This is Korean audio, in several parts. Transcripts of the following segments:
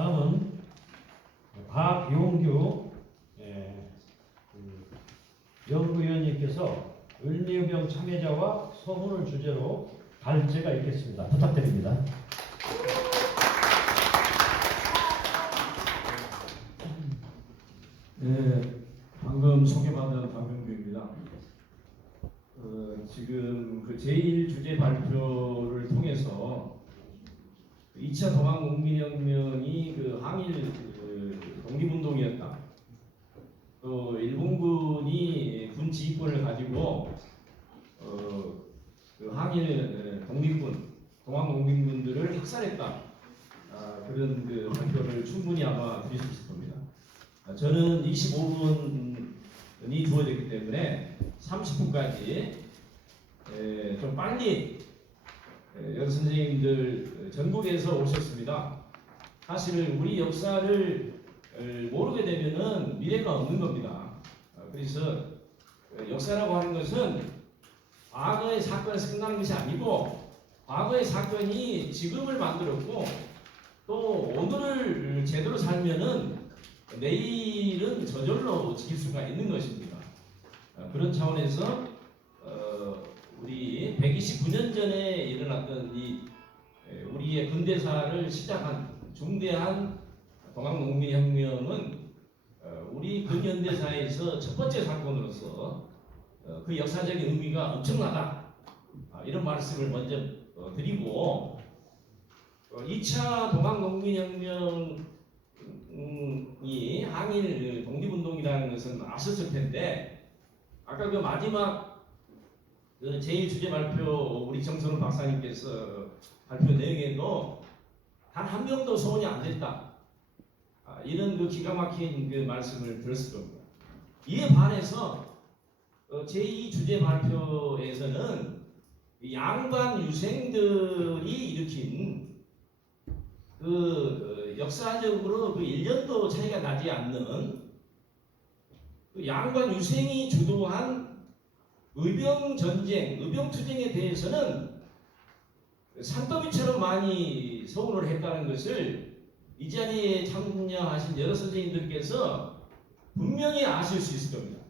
다음은 박용규 연구위원님께서 을미의병 참여자와 소문을 주제로 발제가 있겠습니다. 부탁드립니다. 네, 방금 소개받은 박용규입니다. 지금 그 제1주제 발표를 통해서 2차 동학농민혁명이 그 항일 독립운동이었다. 또 일본군이 군 지휘권을 가지고 그 항일 독립군, 동학농민군들을 학살했다. 그런 그 발표를 충분히 아마 드릴 수 있을 겁니다. 저는 25분이 주어졌기 때문에 30분까지 좀 빨리 여러 선생님들 전국에서 오셨습니다. 사실 우리 역사를 모르게 되면은 미래가 없는 겁니다. 그래서 역사라고 하는 것은 과거의 사건에서 끝나는 것이 아니고 과거의 사건이 지금을 만들었고 또 오늘을 제대로 살면은 내일은 저절로 지킬 수가 있는 것입니다. 그런 차원에서 우리 129년 전에 일어났던 이 우리의 근대사를 시작한 중대한 동학농민혁명은 우리 근현대사에서 첫 번째 사건으로서 그 역사적인 의미가 엄청나다. 이런 말씀을 먼저 드리고 2차 동학농민혁명이 항일 독립운동이라는 것은 아셨을 텐데 아까 그 마지막 그 제1주제 발표 우리 정선훈 박사님께서 발표 내용에도 단 한 명도 소원이 안 됐다. 이런 그 기가 막힌 그 말씀을 들었을 겁니다. 이에 반해서 제2주제 발표에서는 양반 유생들이 일으킨 그 역사적으로 그 1년도 차이가 나지 않는 그 양반 유생이 주도한 의병 전쟁, 의병 투쟁에 대해서는 산더미처럼 많이 서운을 했다는 것을 이 자리에 참여하신 여러 선생님들께서 분명히 아실 수 있을 겁니다.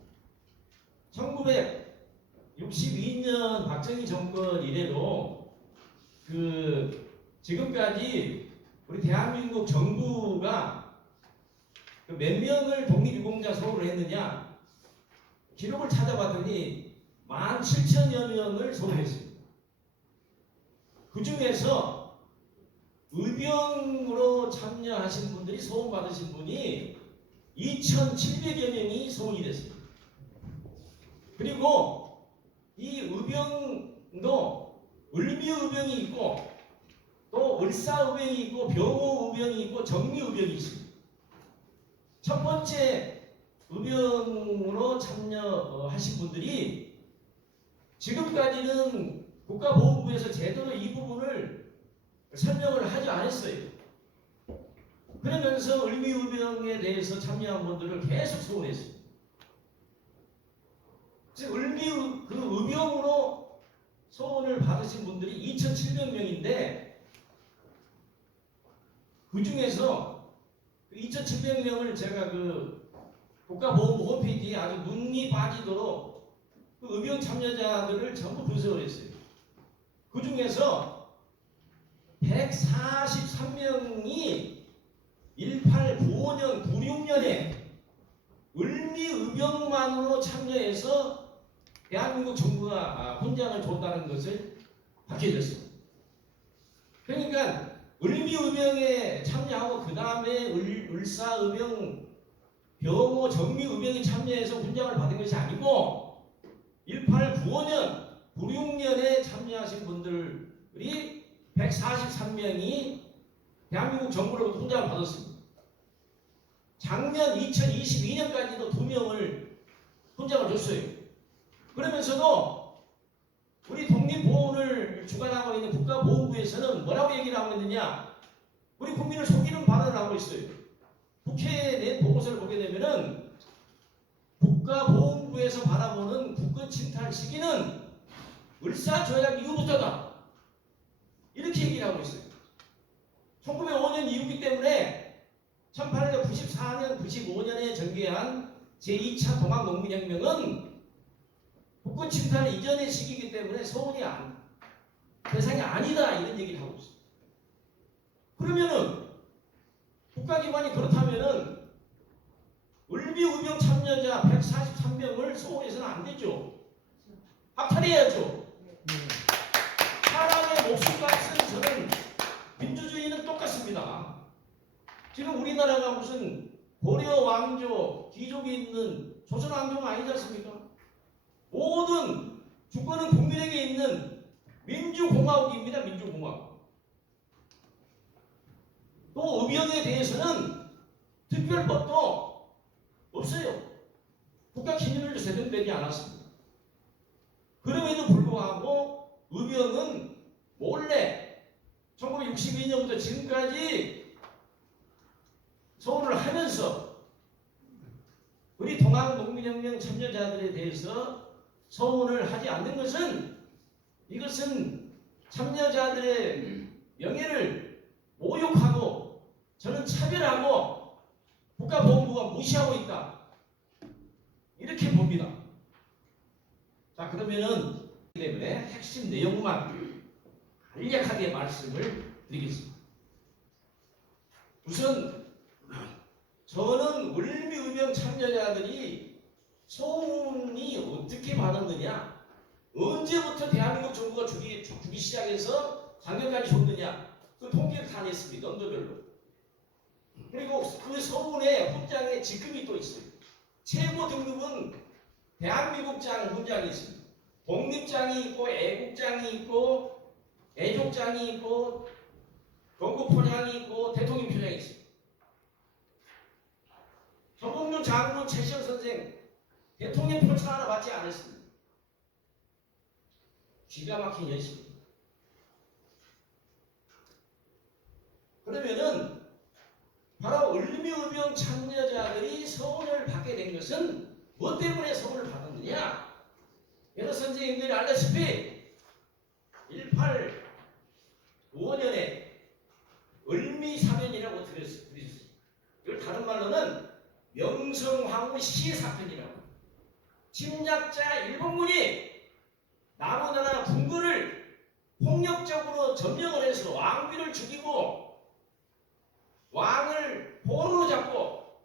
1962년 박정희 정권 이래로 그 지금까지 우리 대한민국 정부가 그 몇 명을 독립유공자 서울을 했느냐 기록을 찾아봤더니 17,000여 명을 서울했습니다. 그 중에서 의병으로 참여하신 분들이 소원받으신 분이 2,700여 명이 소원이 됐습니다. 그리고 이 의병도 을미의병이 있고 또 을사의병이 있고 병호의병이 있고 정미의병이 있습니다. 첫 번째 의병으로 참여하신 분들이 지금까지는 국가보훈부에서 제대로 이 부분을 설명을 하지 않았어요. 그러면서 을미의병에 대해서 참여한 분들을 계속 소원했습니다. 즉 그 의병으로 소원을 받으신 분들이 2,700명인데 그 중에서 2,700명을 제가 그 국가보훈부 홈페이지에 아주 눈이 빠지도록 그 의병 참여자들을 전부 분석을 했어요. 그 중에서 143명이 1895년, 96년에 을미의병만으로 참여해서 대한민국 정부가 훈장을 줬다는 것을 밝혀졌습니다. 그러니까 을미의병에 참여하고 그 다음에 을사의병, 병호, 정미의병이 참여해서 훈장을 받은 것이 아니고 1895년, 96년에 참여하신 분들이 143명이 대한민국 정부로부터 훈장을 받았습니다. 작년 2022년까지도 2명을 훈장을 줬어요. 그러면서도 우리 독립보훈을 주관하고 있는 국가보훈부에서는 뭐라고 얘기를 하고 있느냐? 우리 국민을 속이는 발언을 하고 있어요. 국회에 낸 보고서를 보게 되면은 국가보훈부에서 바라보는 국권 침탈 시기는 을사조약 이후부터다. 이렇게 얘기를 하고 있어요. 1905년 이후이기 때문에 1895년에 전개한 제2차 동학농민혁명은 북권 침탈 이전의 시기이기 때문에 서울이 대상이 아니다 이런 얘기를 하고 있습니다. 그러면은 국가기관이 그렇다면은 을미의병 참여자 143명을 서울에서는 안 되죠. 합탈해야죠. 사람의 목숨값은 저는 민주주의는 똑같습니다. 지금 우리나라가 무슨 고려 왕조 귀족이 있는 조선 왕조가 아니지 않습니까? 모든 주권은 국민에게 있는 민주공화국입니다. 민주공화국. 또 의병에 대해서는 특별법도 없어요. 국가 기밀도 제정되지 않았습니다. 그럼에도 불구하고 의병은 몰래 1962년부터 지금까지 서울을 하면서 우리 동학농민혁명 참여자들에 대해서 서운을 하지 않는 것은 이것은 참여자들의 명예를 모욕하고 저는 차별하고 국가보훈부가 무시하고 있다. 이렇게 봅니다. 자, 그러면은 때문에 핵심 내용만 간략하게 말씀을 드리겠습니다. 우선 저는 을미의병 참여자들이 소문이 어떻게 받았느냐, 언제부터 대한민국 정부가 주기 시작해서 작년까지 줬느냐, 그 통계를 다 냈습니다. 연도별로. 그리고 그 서문에 훈장에 직급이 또 있어요. 최고 등급은 대한민국장 훈장이 있습니다. 독립장이 있고 애국장이 있고 애족장이 있고 건국포장이 있고 대통령표장이 있습니다. 정봉준 장군 최시영 선생 대통령 표창 하나 받지 않았습니다. 기가 막힌 연식입니다. 그러면은 바로 을미의병 참여자들이 서훈을 받게 된 것은 무엇 때문에 서훈을 받았느냐? 여러 선생님들이 알다시피 1895년에 을미사변이라고 들으셨어요. 이걸 다른 말로는 명성황후 시해 사건이라고. 침략자 일본군이 남우나라 궁궐을 폭력적으로 점령을 해서 왕비를 죽이고 왕을 포로로 잡고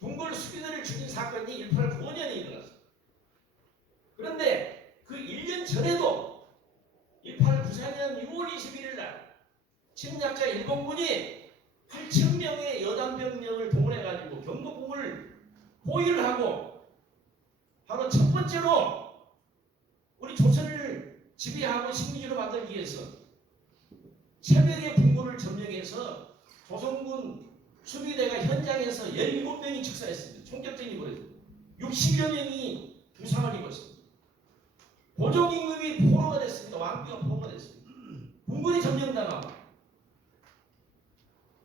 궁궐 수비대를 죽인 사건이 1895년에 일어났습니다. 그런데 그 1년 전에도 1894년 6월 21일 날 침략자 일본군이 8,000명의 여단병력을 동원해가지고 경복궁을 포위를 하고 바로 첫 번째로 우리 조선을 지배하고 식민지로 만들기 위해서 새벽에 궁궐을 점령해서 조선군 수비대가 현장에서 17명이 즉사했습니다. 총격전이 벌어졌습니다. 60여 명이 부상을 입었습니다. 고종임금이 포로가 됐습니다. 왕비가 포로가 됐습니다. 궁궐이 점령당하고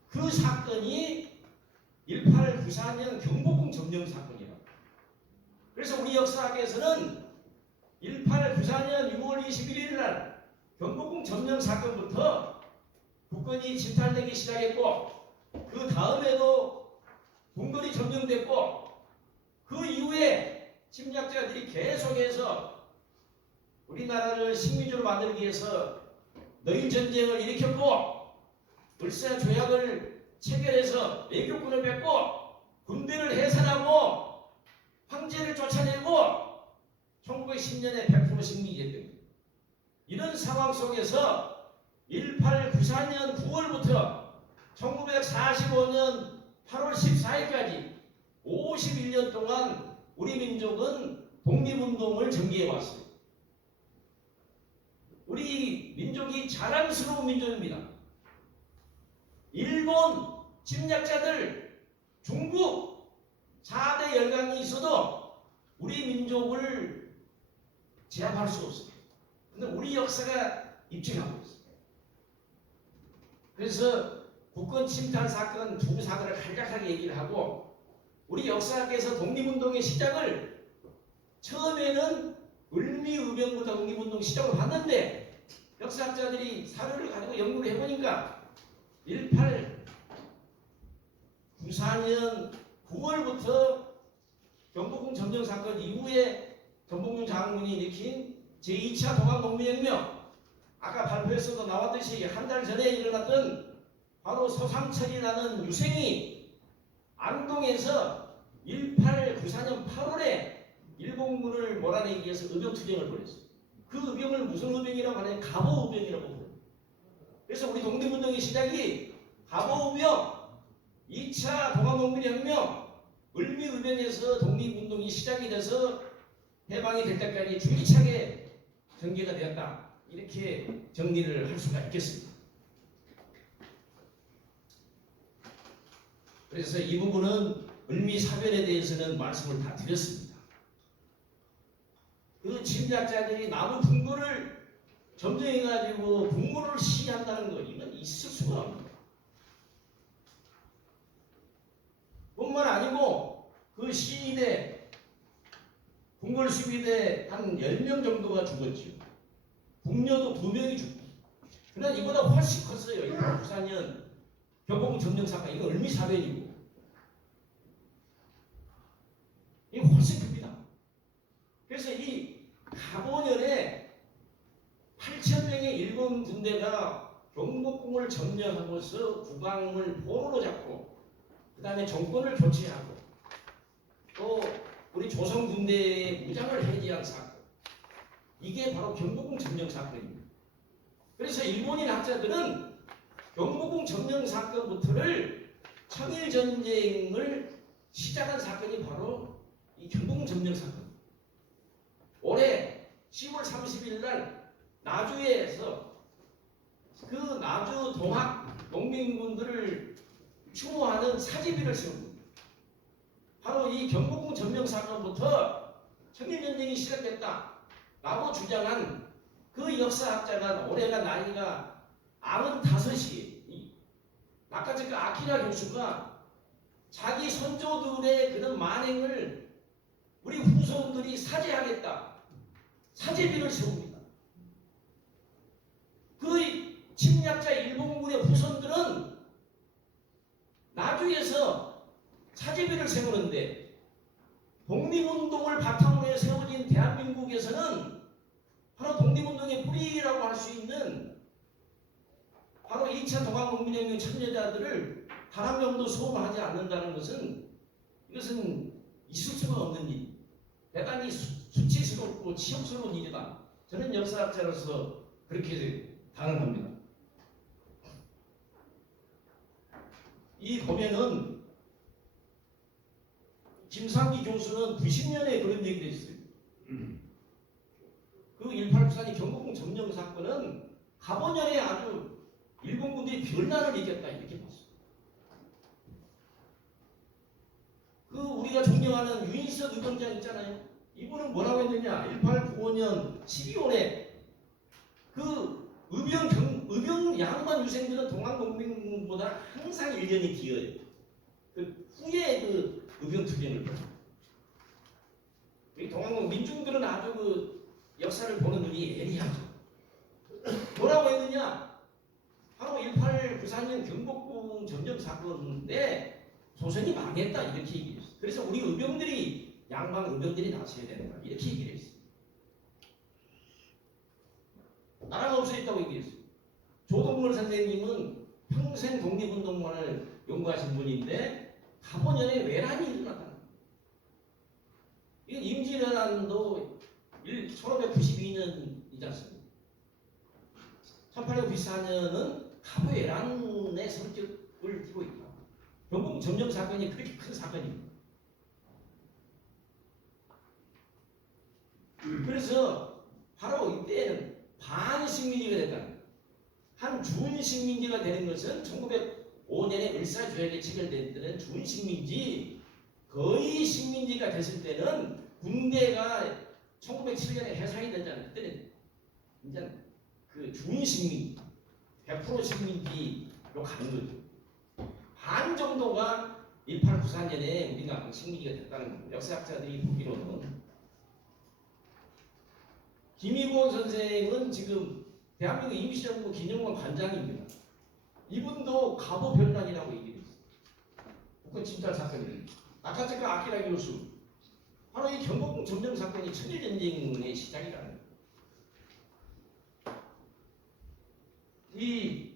그 사건이 1894년 경복궁 점령 사건이라고. 그래서 우리 역사학에서는 1894년 6월 21일 날 경복궁 점령 사건부터 국권이 침탈되기 시작했고 그 다음에도 궁궐이 점령됐고 그 이후에 침략자들이 계속해서 우리나라를 식민지로 만들기 위해서 너희 전쟁을 일으켰고 불사 조약을 체결해서 외교권을 뺏고 군대를 해산하고 황제를 쫓아내고 1910년에 100% 식민지했습니다. 이런 상황 속에서 1894년 9월부터 1945년 8월 14일까지 51년 동안 우리 민족은 독립운동을 전개해왔습니다. 우리 민족이 자랑스러운 민족입니다. 일본 침략자들, 중국 4대 열강이 있어도 우리 민족을 제압할 수 없습니다. 그런데 우리 역사가 입증하고 있습니다. 그래서 국권 침탈 사건 두 사건을 간략하게 얘기를 하고 우리 역사학에서 독립운동의 시작을 처음에는 을미의병부터 독립운동 시작을 봤는데 역사학자들이 사료를 가지고 연구를 해보니까 1894년 9월부터 경복궁 점령 사건 이후에 전복용 장군이 일으킨 제2차 동학농민혁명, 아까 발표에서도 나왔듯이 한 달 전에 일어났던 바로 서상철이라는 유생이 안동에서 1894년 8월에 일본군을 몰아내기 위해서 의병투쟁을 벌였어요. 그 의병을 무슨 의병이라고 하냐면 갑오의병이라고 불러요. 그래서 우리 독립운동의 시작이 갑오의병, 2차 동학농민혁명, 을미의병에서 독립운동이 시작이 돼서 해방이 될 때까지 줄기차게 전개가 되었다. 이렇게 정리를 할 수가 있겠습니다. 그래서 이 부분은 을미사변에 대해서는 말씀을 다 드렸습니다. 그 침략자들이 남의 분고를 점령해가지고 분고를 시한다는 거, 이건 있을 수가 없습니다. 뿐만 아니고 그 시위대, 궁궐 시위대 한 10명 정도가 죽었죠. 궁녀도 2명이 죽고. 그러나 이보다 훨씬 컸어요. 1894년 경복궁 점령 사건, 이건 을미사변이고. 이게 훨씬 큽니다. 그래서 이 갑오년에 8,000명의 일본 군대가 경복궁을 점령하고서 국왕을 포로로 잡고 그 다음에 정권을 교체하고 또 우리 조선 군대의 무장을 해제한 사건, 이게 바로 경복궁 점령 사건입니다. 그래서 일본인 학자들은 경복궁 점령 사건부터를 청일전쟁을 시작한 사건이 바로 이 경복궁 점령 사건. 올해 10월 30일 날 나주에서 그 나주 동학 농민군들을 추모하는 사제비를 세웁니다. 바로 이 경복궁 점령 사건부터 청일전쟁이 시작됐다라고 주장한 그 역사학자가 올해가 나이가 95이 나카츠카 아키라 교수가 자기 선조들의 그런 만행을 우리 후손들이 사죄하겠다. 사죄비를 세웁니다. 그 침략자 일본군의 후손들은 나주에서 사죄비를 세우는데 독립운동을 바탕으로 해 세워진 대한민국에서는 바로 독립운동의 뿌리라고 할 수 있는 바로 2차 동학농민혁명 참여자들을 단 한 명도 소환하지 않는다는 것은 이것은 있을 수가 없는 일. 대단히 수치스럽고 치욕스러운 일이다. 저는 역사학자로서 그렇게 단언합니다. 이 보면은 김상기 교수는 90년에 그런 얘기를 했어요. 그 1894년 경복궁 점령 사건은 갑오년에 아주 일본군들이 별난을 이겼다 이렇게 봤어요. 그 우리가 존경하는 유인석 의병장 있잖아요. 이분은 뭐라고 했느냐? 1895년 12월에 그 의병 양반 유생들은 동학농민군보다 항상 1년이 뒤어요. 그 후에 그 의병 투쟁을 벌여요. 동학농 민중들은 아주 그 역사를 보는 눈이 예리하죠. 뭐라고 했느냐? 바로 1894년 경복궁 점령 사건인데 조선이 망했다 이렇게 얘기했어요. 그래서 우리 의병들이 양반 의병들이 나서야 된다 이렇게 얘기를 했어요. 나라가 없어졌다고 얘기했어요. 조동걸 선생님은 평생 독립운동만을 연구하신 분인데 갑오년에 외란이 일어났다. 이건 임진왜란도 1592년이지 않습니까? 1894년은 갑오외란의 성격을 띠고 있다. 경복궁 점령 사건이 그렇게 큰 사건입니다. 그래서 바로 이때는 반식민지가 됐다. 한 준식민지가 되는 것은 1905년에 을사조약에 체결된 준식민지, 거의 식민지가 됐을 때는 군대가 1907년에 해산이 되잖아요. 그때는 이제 그 준식민지, 100% 식민지로 가는 거죠. 반 정도가 1894년에 우리가 식민지가 됐다는 겁니다. 역사학자들이 보기로는. 김희곤 선생은 지금 대한민국 임시정부 기념관 관장입니다. 이분도 갑오별난이라고 얘기를 했어요. 북한 침탈 사건을. 나카츠카 아키라 교수 바로 이 경복궁 점령 사건이 천일전쟁의 시작이라는 거예요. 이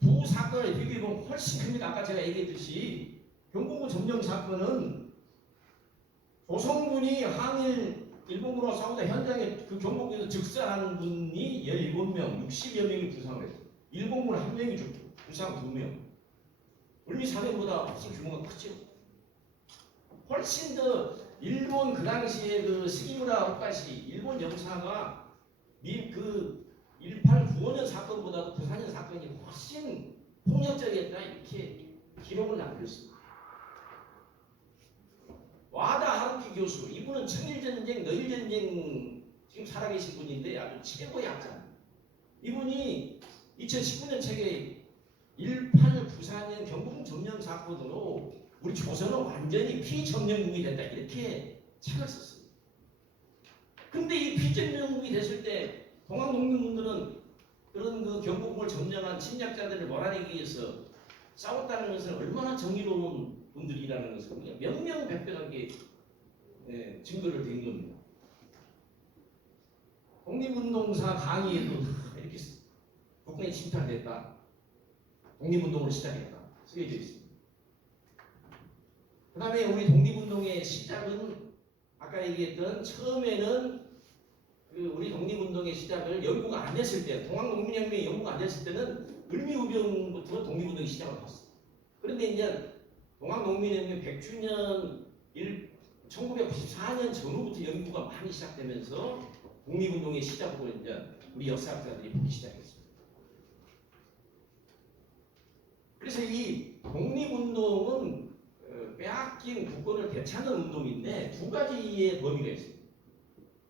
두 사건을 비교해보면 훨씬 큽니다. 아까 제가 얘기했듯이 경복궁 점령 사건은 조선군이 항일 일본군하고 싸우다 현장에 그 경복궁에서 즉사한 분이 17명, 60여 명이 부상을 했어요. 일본군 1명이 죽고 부상 2명. 울미 사변보다 훨씬 규모가 크죠. 훨씬 더 일본 그 당시에 그 스기무라 오카시 일본 영사가 그 1895년 사건보다도 부산현 사건이 훨씬 폭력적이었다 이렇게 기록을 남겼습니다. 와다 하루키 교수 이분은 청일전쟁, 너일전쟁 지금 살아계신 분인데 아주 최고의 학자입니다. 이분이 2019년 책에 18 부산현 경복궁 점령 사건으로 우리 조선은 완전히 피점령국이 됐다 이렇게 책을 썼어요. 근데 이 피점령국이 됐을 때 동학농민분들은 그런 그 경복궁을 점령한 침략자들을 몰아내기 위해서 싸웠다는 것은 얼마나 정의로운 분들이라는 것을 그냥 명명백백하게 증거를 댄 겁니다. 독립운동사 강의에도 이렇게 국군이 침탈됐다. 독립운동을 시작했다. 쓰여져 있습니다. 그 다음에 우리 독립운동의 시작은 아까 얘기했던 처음에는 그 우리 독립운동의 시작을 연구가 안 됐을 때 동학농민혁명이 연구가 안 됐을 때는 을미우병부터 독립운동이 시작을 했어요. 그런데 이제 동학농민혁명 100주년 1994년 전후부터 연구가 많이 시작되면서 독립운동의 시작으로 이제 우리 역사학자들이 보기 시작했습니다. 그래서 이 독립운동은 빼앗긴 국권을 되찾는 운동인데 두 가지의 범위가 있습니다.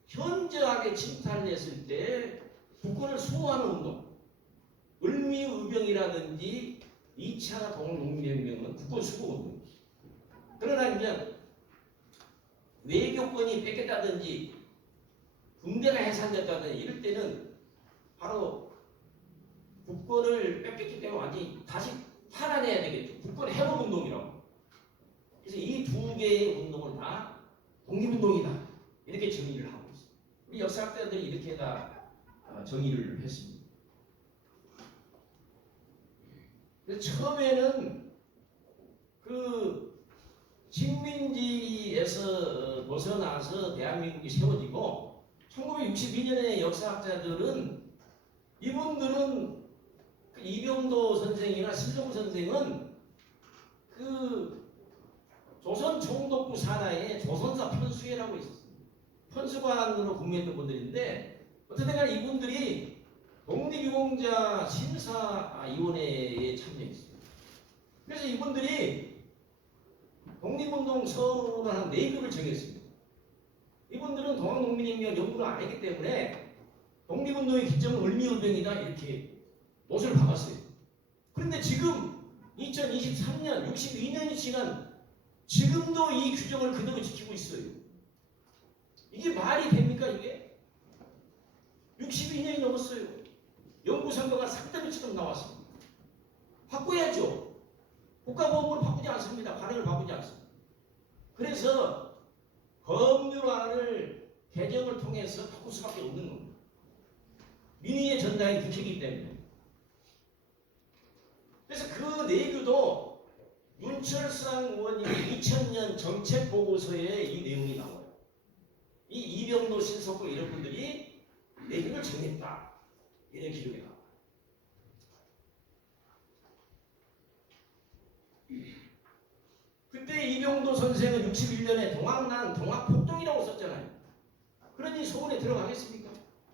현저하게 침탈했을 때 국권을 수호하는 운동, 을미의병이라든지 2차 동학농민혁명은 국권 수호 운동. 그러나 이제 외교권이 뺏겼다든지 군대가 해산됐다든지 이럴 때는 바로 국권을 뺏겼기 때문에 완전히 다시 탈환해야 되겠죠. 국권 회복 운동이라고. 그래서 이 두 개의 운동을 다 독립운동이다. 이렇게 정의를 하고 있습니다. 우리 역사학자들이 이렇게 다 정의를 했습니다. 그래서 처음에는 그 식민지에서 벗어나서 대한민국이 세워지고 1962년에 역사학자들은 이분들은 그 이병도 선생이나 신동구 선생은 그 조선 총독부 산하에 조선사 편수회라고 있었습니다. 편수관으로 근무했던 분들인데 어쨌든 간에 이분들이 독립유공자 심사위원회에 참여했습니다. 그래서 이분들이 독립운동 서론을 한 4급을 정했습니다. 이분들은 동학농민혁명 연구를 안 했기 때문에 독립운동의 기점은 을미의병이다 이렇게 못을 박았어요. 그런데 지금 2023년 62년이 지난 지금도 이 규정을 그대로 지키고 있어요. 이게 말이 됩니까 이게? 62년이 넘었어요. 연구 성과가 상당히처럼 나왔습니다. 바꿔야죠. 국가보험을 바꾸지 않습니다. 관행을 바꾸지 않습니다. 그래서 법률안을 개정을 통해서 바꿀 수밖에 없는 겁니다. 민의의 전당이 국회이기 때문에. 그래서 그 내규도 윤철상 의원님이 2000년 정책보고서에 이 내용이 나와요. 이 이병도 신석구 이런 분들이 내규를 정했다. 이런 기록이 나와요. 그때 이병도 선생은 61년에 동학난, 동학폭동이라고 썼잖아요. 그러니 소문에 들어가겠습니까?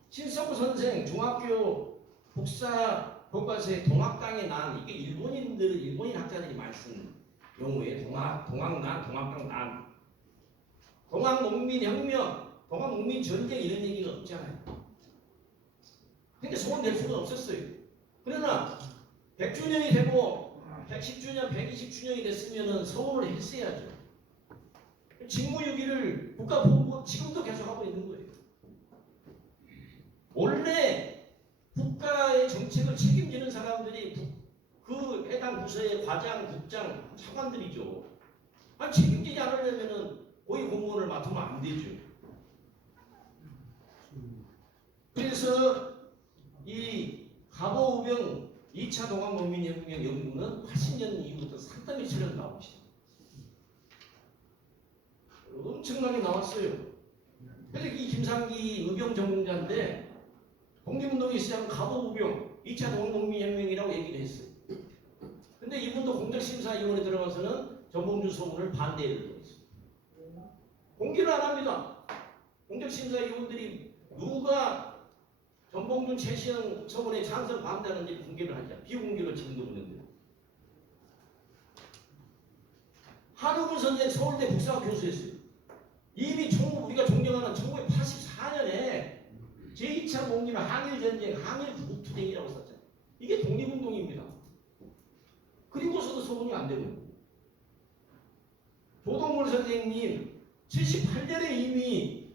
신석구 선생 중학교 복사 교과서에 동학당의 난, 이게 일본인 학자들이 많이 쓴 용어에 동학난, 동학당 난, 동학농민혁명, 동학농민전쟁 이런 얘기가 없잖아요. 근데 소문낼 수가 없었어요. 그러나 100주년이 되고 110주년, 120주년이 됐으면 소문을 했어야죠. 직무유기를 국가보훈부 지금도 계속하고 있는 거예요. 원래 국가의 정책을 책임지는 사람들이 그 해당 부서의 과장, 국장, 차관들이죠. 아니 책임지지 않으려면은 고위 공무원을 맡으면 안 되죠. 그래서 이 갑오우병 2차 동학농민혁명 연구는 80년 이후부터 상당히 철학 나오고 있어요. 엄청나게 나왔어요. 그래서 이 김상기 의병 전공자인데 독립운동의 시작은 갑오우병 2차 동학농민혁명이라고 얘기를 했어요. 근데 이분도 공적심사위원회 들어가서는 전봉준 소문을 반대를 했어요. 공개를 안 합니다. 공적심사위원들이 누가 전봉준 최시영 소문에 찬성 반대하는지 공개를 하지 않아요. 비공개로 지금도 있는데. 한우근 선생 서울대 국사학 교수였어요. 이미 우리가 존경하는 1984년에 제2차 독립 항일전쟁, 항일국투쟁이라고 썼잖아요. 이게 독립운동입니다. 그리고서도 소문이 안 되고. 조동물 선생님 78년에 이미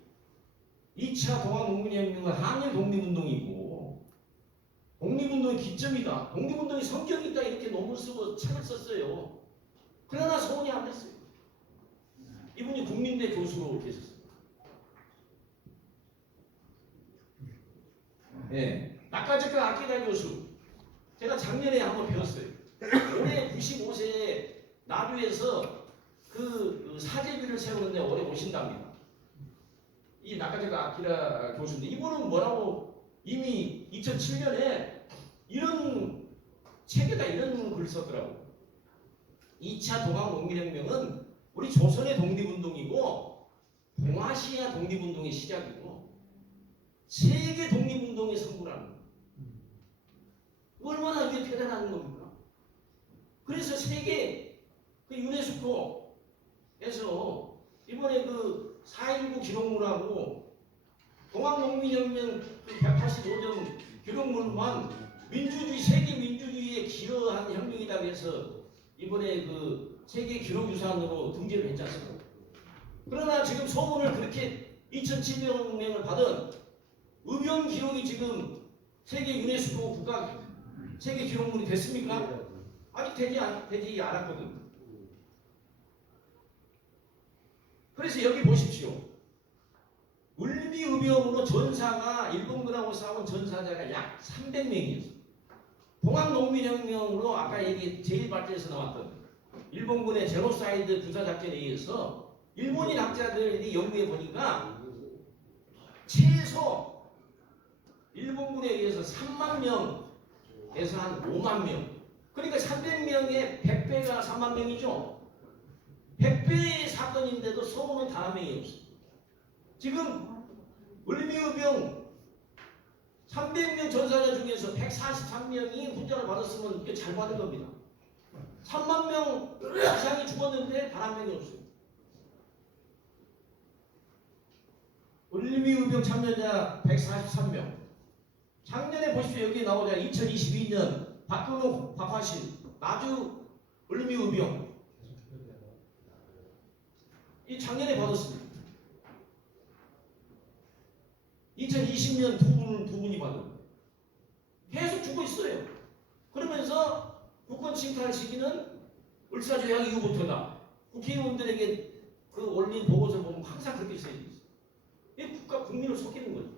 2차 동학농민혁명은 항일 독립운동이고 독립운동의 기점이다. 독립운동의 성격이 있다. 이렇게 논문 쓰고 책을 썼어요. 그러나 소문이 안 됐어요. 이분이 국민대 교수로 계셨어요. 네. 낙가적과 아키다 교수. 제가 작년에 한번 배웠어요. 올해 95세에 나주에서 그 사제비를 세우는데 올해 오신답니다. 이 낙가적과 아키라 교수인데 이분은 뭐라고 이미 2007년에 이런 책에다 이런 글을 썼더라고. 2차 동학농민혁명은 우리 조선의 독립운동이고 동아시아 독립운동의 시작이고 세계 독립운동의 선구라는 거예요. 얼마나 이게 대단한 겁니까? 그래서 세계 그 유네스코에서 이번에 그 4.19 기록물하고 동학농민혁명 185점 기록물만 민주주의 세계 민주주의에 기여한 혁명이다 해서 이번에 그 세계 기록유산으로 등재를 했지 않습니까? 그러나 지금 소문을 그렇게 2,700명을 받은 의병 기록이 지금 세계 유네스코 국가 세계 기록물이 됐습니까? 아직 되지 않았거든. 그래서 여기 보십시오. 을미의병으로 전사가 일본군하고 싸운 전사자가 약 300명이었어요. 동학농민혁명으로 아까 제1발전에서 나왔던 일본군의 제노사이드 군사작전에 의해서 일본인 학자들이 연구해 보니까 최소 일본군에 의해서 3만 명에서 한 5만 명. 그러니까 300명의 100배가 3만 명이죠. 100배의 사건인데도 소문은 단 한 명이 없어요. 지금 을미의병 300명 전사자 중에서 143명이 훈장을 받았으면 이게 잘 받은 겁니다. 3만 명 이상이 죽었는데 단 한 명이 없어요. 을미의병 참여자 143명. 작년에 보십시오. 여기 나오자 2022년 박근호 박화신 나주 을미의병 이 작년에 받았습니다. 2020년 두 분이 받은 계속 주고 있어요. 그러면서 국권 침탈 시기는 을사조약 이후부터다. 국회의원들에게 그 올린 보고서를 보면 항상 그렇게 써져 있어요. 이게 국민을 속이는 거죠.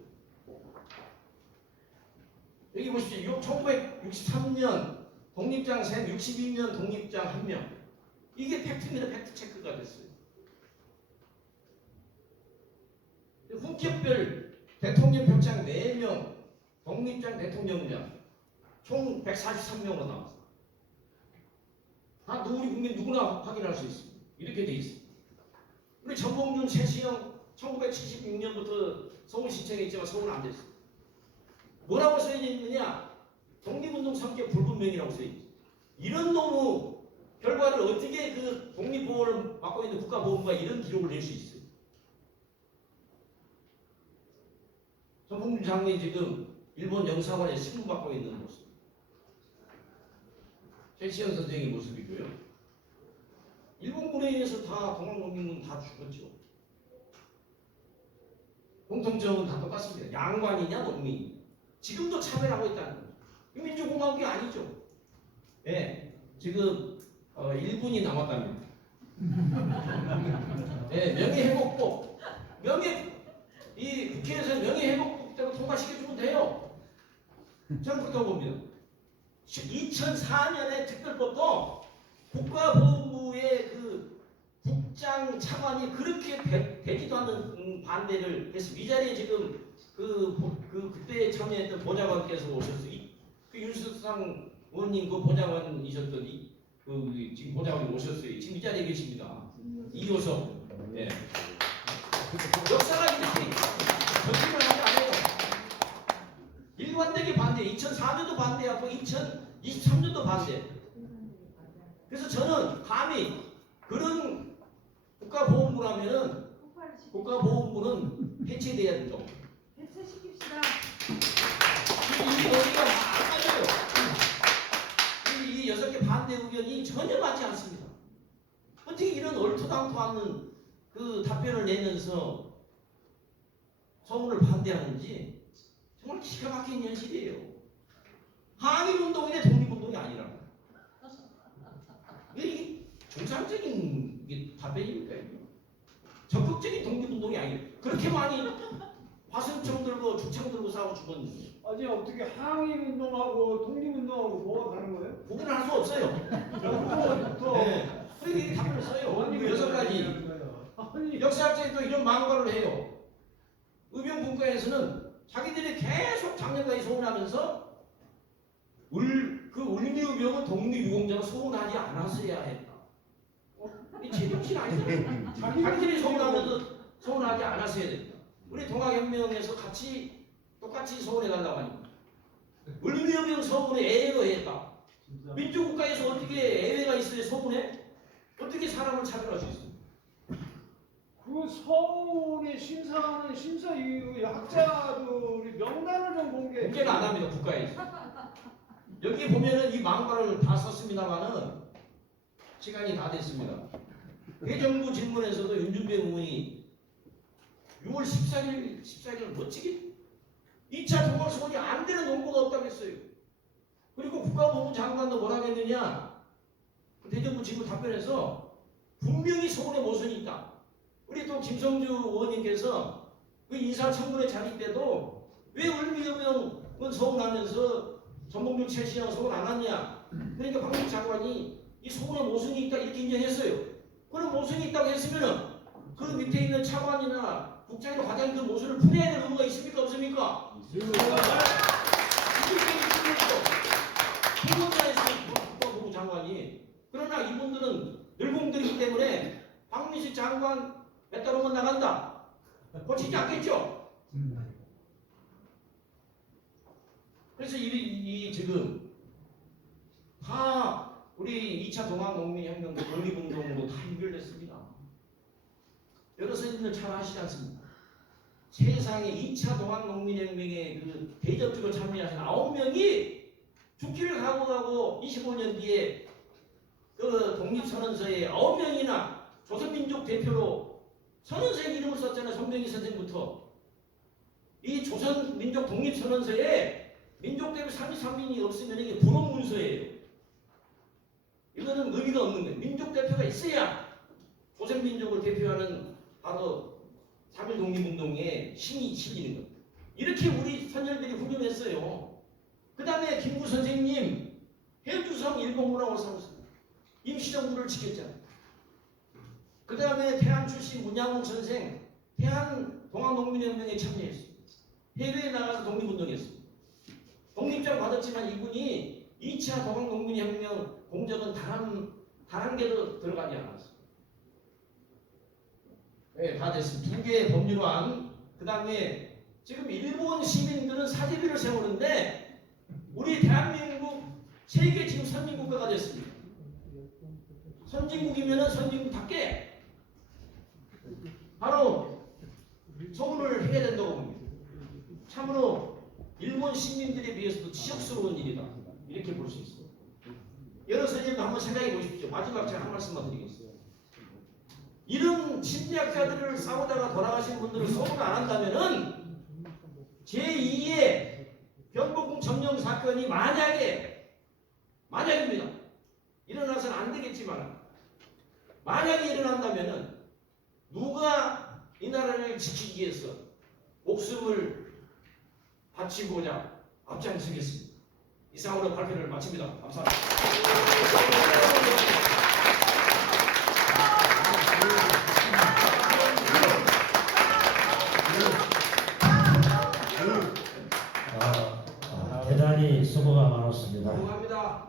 여기 보십시오. 1963년 독립장 셋, 62년 독립장 1명. 이게 팩트입니다. 팩트 체크가 됐어요. 훈격별 대통령 표창 4명, 독립장 대통령장 총 143명으로 나왔어요. 다 우리 국민 누구나 확인할 수 있습니다. 이렇게 돼 있어요. 우리 전봉준, 최시영 1976년부터 서울시청에 있지만 서울 안 됐어요. 뭐라고 써져 있느냐? 독립운동 성격 불분명이라고 써져 있어요. 이런 놈의 결과를 어떻게 그 독립보호를 맡고 있는 국가보훈부가 이런 기록을 낼 수 있어요? 전봉준 장관이 지금 일본 영사관에 신문받고 있는 모습. 최시영 선생의 모습이고요. 일본군에 의해서 다 동학농민군 다 죽었죠. 공통점은 다 똑같습니다. 양반이냐 농민. 지금도 차별하고 있다는 거죠. 민주공화국이 아니죠. 예, 지금 1분이 남았답니다. 네, 명예회복법. 이 국회에서 명예회복법대로 통과시켜주면 돼요. 저는 그렇다고 봅니다. 2004년에 특별법도 국가보훈부의 그 국장 차관이 그렇게 되지도 않는 반대를 했습니다. 이 자리에 지금 그때 참여했던 보좌관께서 오셨어요. 그 윤수상 의원님 그 보좌관이셨더니 지금 보좌관이 오셨어요. 지금 이 자리에 계십니다. 이효석. 네. 역사가 이렇게 정치를 하지 않아요. 일관되게 반대. 2004년도 반대하고 2023년도 반대. 그래서 저는 감히 그런 국가보훈부라면은 국가보훈부는 해체돼야 된다. 해체시킵시다. 이 어디가 안 맞아요. 이 6개 반대 의견이 전혀 맞지 않습니다. 어떻게 이런 얼토당토 않는 그 답변을 내면서 서울을 반대하는지 정말 기가 막힌 현실이에요. 항일운동인의 독립운동이 아니라 이게 정상적인 답변입니까? 적극적인 독립운동이 아니에요. 그렇게 많이 화승총 들고 죽창 들고 싸워 죽었는데 아니 어떻게 항일운동하고 독립운동하고 뭐가 다른 거예요? 구분할 수 없어요. 그거부터 네. 그렇게 답변을 써요. 그 6가지. 아니 역사학자들도 이런 망발을 해요. 의병분과에서는 자기들이 계속 작년까지 소문하면서 그 울미의병은 독립유공자로 소문하지 않았어야 했다. 이 제정신 아니잖아요. 자기들이 소문하면서 소문하지 않았어야 된다. 우리 동학혁명에서 똑같이 소문해달라고 하니까 울미의병 소문에 애회가 했다. 민주국가에서 어떻게 애회가 있어야 소문해? 어떻게 사람을 차별할 수 있어? 그 서울에 심사하는 심사 이후 학자들이 명단을 좀 공개는 안 합니다. 국가에서. 여기 보면은 이 망발을 다 썼습니다만은 시간이 다 됐습니다. 대정부 질문에서도 윤준배 의원이 6월 14일 멋지게 2차 동학소원이 안 되는 농구가 없다고 했어요. 그리고 국가보훈 장관도 뭐라고 했느냐? 대정부 질문 답변에서 분명히 서울에 모순이 있다. 우리 또 김성주 의원님께서 그 인사청문회 자리 때도 왜 울미혁명은 소문하면서 전봉준 최씨랑 소문 안 하냐? 그러니까 박문수 장관이 이 소문에 모순이 있다 이렇게 인정했어요. 그런 모순이 있다고 했으면은 그 밑에 있는 차관이나 국장이나 과장이 그 모순을 풀어야 될 의무가 있습니까 없습니까? 국가보훈 장관이. 그러나 이분들은 늘공들이기 때문에 박민식 장관 몇 달 오면 나간다. 고치지 않겠죠? 그래서 이 지금 다 우리 2차 동학농민혁명도 독립운동으로 다 연결됐습니다. 여러분들 잘 아시지 않습니까? 세상에 2차 동학농민혁명에 그 대접적으로 참여하신 9명이 죽기를 각오하고 25년 뒤에 그 독립선언서에 9명이나 조선민족 대표로 선언서에 이름을 썼잖아요. 손병희 선생부터. 이 조선민족 독립선언서에 민족대표 33인이 없으면 이게 불온문서예요. 이거는 의미가 없는 거예요. 민족대표가 있어야 조선민족을 대표하는 바로 3.1 독립운동에 신이 실리는 거예요. 이렇게 우리 선열들이 훌륭했어요. 그 다음에 김구 선생님 해주성 일본문화원 사무소 임시정부를 지켰잖아요. 그 다음에 태안 출신 문양홍 선생 태안 동학농민혁명에 참여했어요. 해외에 나가서 독립운동했어요. 독립장 받았지만 이분이 2차 동학농민혁명 공적은 단 한 개도 들어가지 않았어요. 네, 다 됐습니다. 2개의 법률안. 그 다음에 지금 일본 시민들은 사제비를 세우는데 우리 대한민국 세계 지금 선진국가가 됐습니다. 선진국이면은 선진국답게 바로 소문을 해야 된다고 봅니다. 참으로 일본 시민들에 비해서도 지역스러운 일이다. 이렇게 볼 수 있어요. 여러 선생님도 한번 생각해 보십시오. 마지막 제가 한 말씀만 드리겠습니다. 이런 심리학자들을 싸우다가 돌아가신 분들을 소문 안 한다면은 제2의 경복궁 점령 사건이 만약입니다. 일어나서는 안 되겠지만 만약에 일어난다면은 누가 이 나라를 지키기 위해서 목숨을 바치고자 앞장서겠습니다. 이상으로 발표를 마칩니다. 감사합니다. 대단히 수고가 많았습니다. 감사합니다.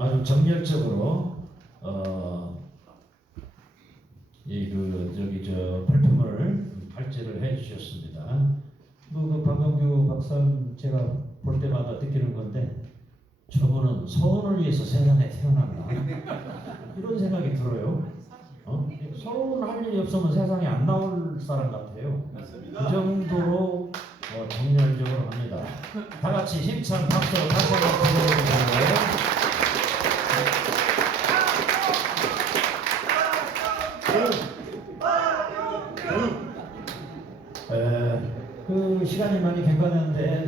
아주 정열적으로 발표문을 발제를 해주셨습니다. 그 박영규 박사님 제가 볼 때마다 느끼는 건데 저분은 서원을 위해서 세상에 태어났나 이런 생각이 들어요. 서원할 일이 없으면 세상에 안 나올 사람 같아요. 그 정도로 정열적으로 합니다. 다 같이 힘찬 박수로 다시 한번 보내주세요. 그 시간이 많이 경과되는데